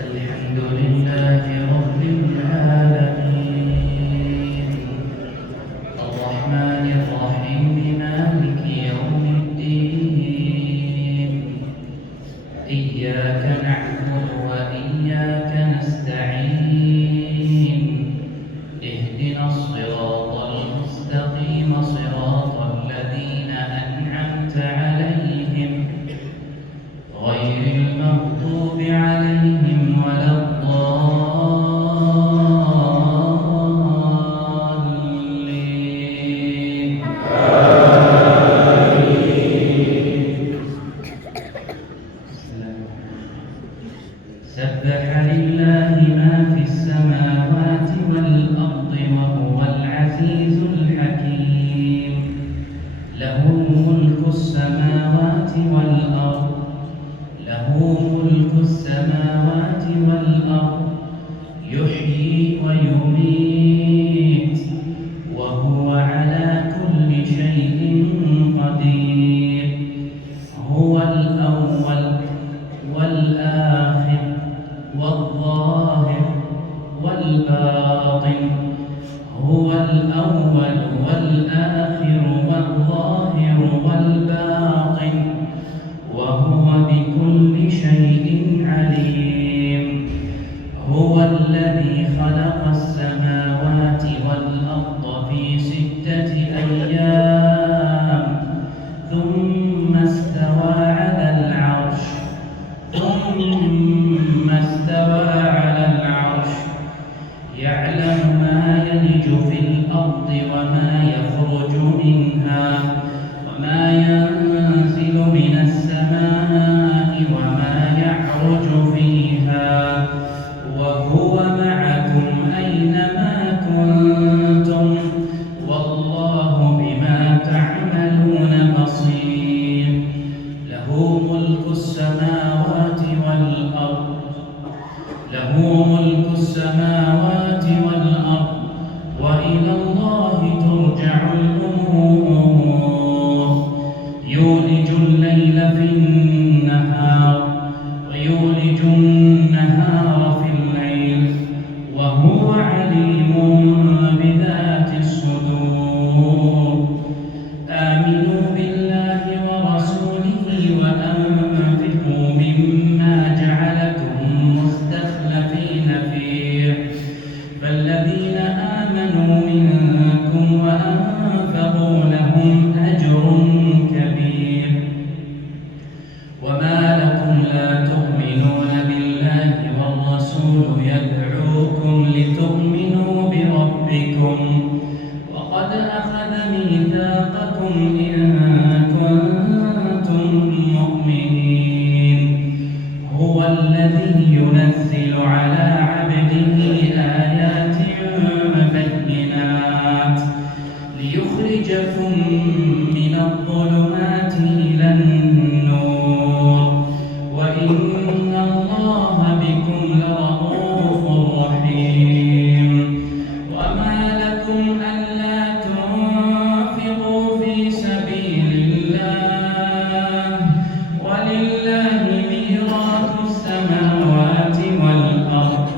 الحمد لله رب العالمين الرحمن الرحيم مالك يوم الدين إياك نعبد وإياك نستعين اهدنا الصراط المستقيم صراط الذين أنعمت عليهم غير المغضوب عليهم ولا الضالين سبح لله ما في السماوات والأرض وهو العزيز الحكيم له ملك السماوات والأرض يحيي ويميت وهو على كل شيء قدير هو الأول والآخر والظاهر والباطن هو الأول والآخر والظاهر والباطن وهو بكل شيء عليم هو الذي خلق السماوات والأرض في 6 أيام ثم استوى على العرش يعلم ما يلج في الأرض وما يخرج منها وما ينزل من السماء وما يعرج فيها وهو معكم أينما كنتم والله بما تعملون بصير له ملك السماوات والأرض وإلى الله ترجع الأمور يولج الليل في النهار ويولج النهار في الليل وهو عليم بذات الصدور آمنوا بالله ورسوله وأنفقوا مما جعلكم مستخلفين فيه فالذين آمنوا منكم وأنفقوا لهم أجر كبير وما لكم لا تؤمنون بالله والرسول يدعوكم لتؤمنوا بربكم وقد أخذ ميثاقكم إن كنتم مؤمنين هو الذي ينزل على عبده آيات بينات ليخرجكم من الظلمات إلى النور وإن الله بكم لرءوف رحيم وما لكم ألا تنفقوا في سبيل الله ولله ميراث السماوات والأرض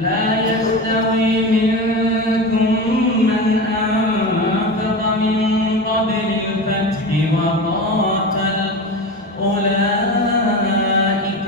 لا يستوي منكم من أنفق من قبل الفتح وقاتل أولئك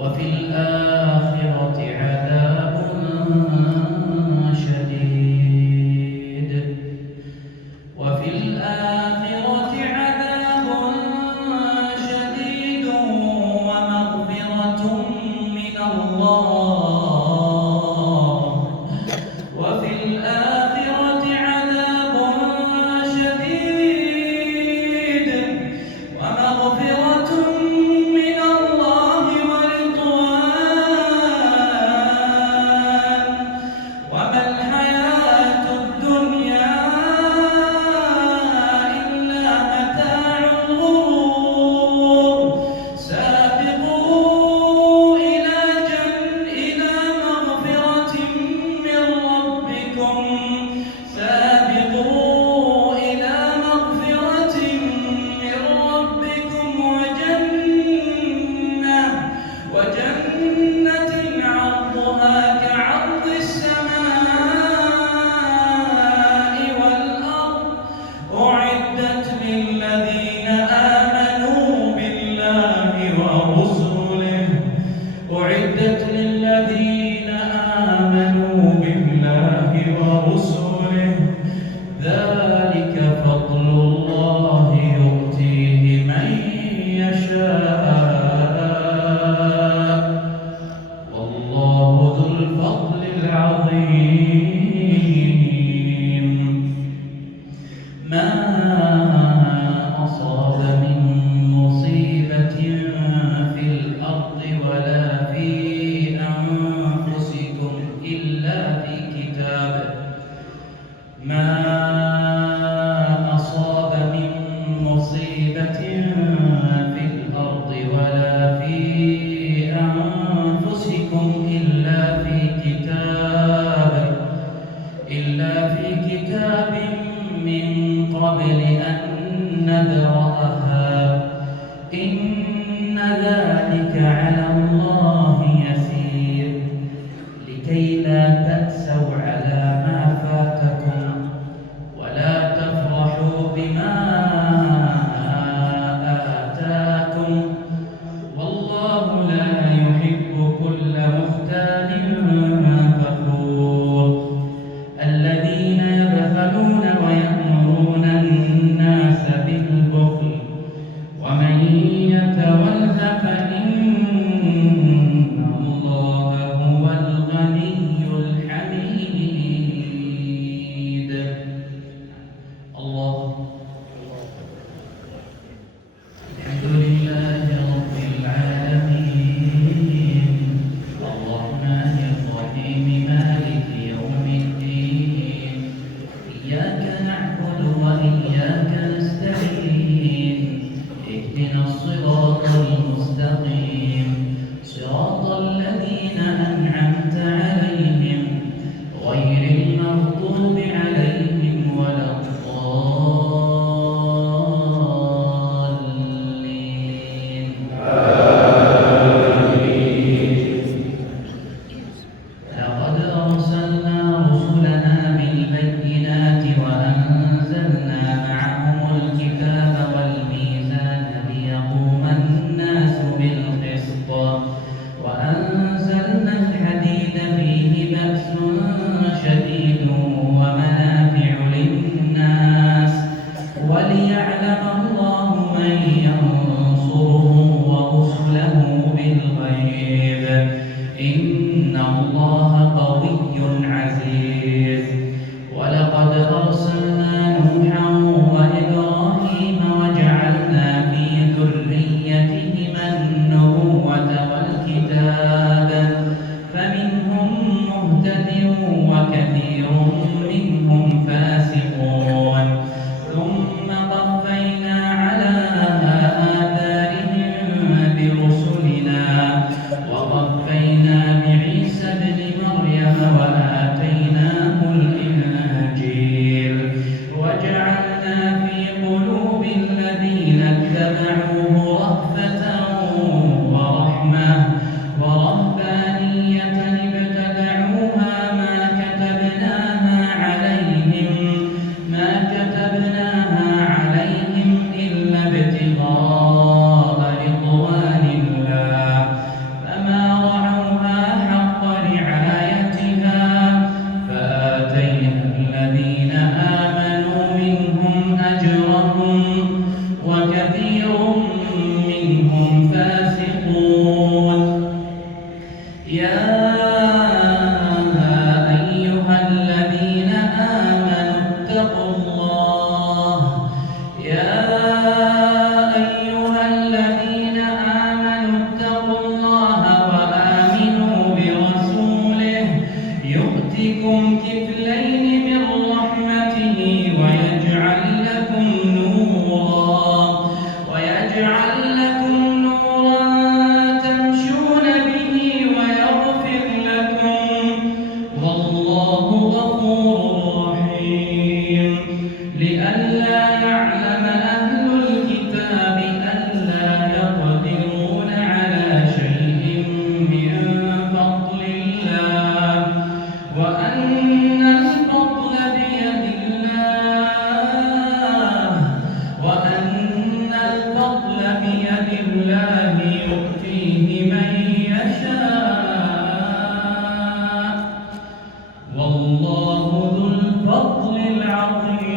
وفي الآخرة عذاب العظيم ما أصاب من مصيبة في الأرض ولا في أنفسكم إلا في كتاب ما أصاب من مصيبة في الأرض ولا في أنفسكم إلا في كتاب من قبل أن نبرأها إن ذلك على الله يسير لكي لا تأسوا على ما فاتكم ولا تفرحوا بما آتاكم والله لا يحب كل مختال فخور الذين يبخلون ويأمرون الناس بالبخل ومن يتول فإن الله هو الغني الحميد الله الحمد لله رب العالمين الرحمن الرحيم مالك يوم الدين إياك نعبد وإياك نستعين اهدنا الصراط المستقيم صراط الذين أنعمت عليهم غير المغضوب عليهم ولا الضالين لقد أرسلنا رسلنا بالبينات وأنزلنا معهم الكتاب والميزان ليقوم الناس بالقسط وأنزلنا الحديد فيه بأس شديد ومنافع للناس وليعلم الله من ينصره ورسله بالغيب إن الله قوي عزيز ولقد أرسلنا نوحا وإبراهيم وجعلنا في ذريتهما النبوة والكتاب فمنهم مهتد وكثير منهم فاسقون ثم قفينا على آثارهم برسلنا وقفينا بعيسى ابن مريم وآتيناه الإنجيل وجعلنا في قلوب الذين اتبعوه رأفة ورحمة ورهبانية ابتدعوها ما كتبناها عليهم إلا ابتغاء رضوان الله فما رعوها حق رعايتها فآتينا الذين آمنوا منهم أجرهم وكثير منهم فاسقون يا أيها الذين آمنوا اتقوا الله وآمنوا برسوله يؤتكم كفلين من رحمته ويجعل لكم نورا تمشون به ويغفر لكم والله غفور رحيم لئلا يعلم أهل الكتاب ألا يقدرون على شيء من فضل الله وأن الفضل بيد الله يؤتيه من يشاء والله ذو الفضل العظيم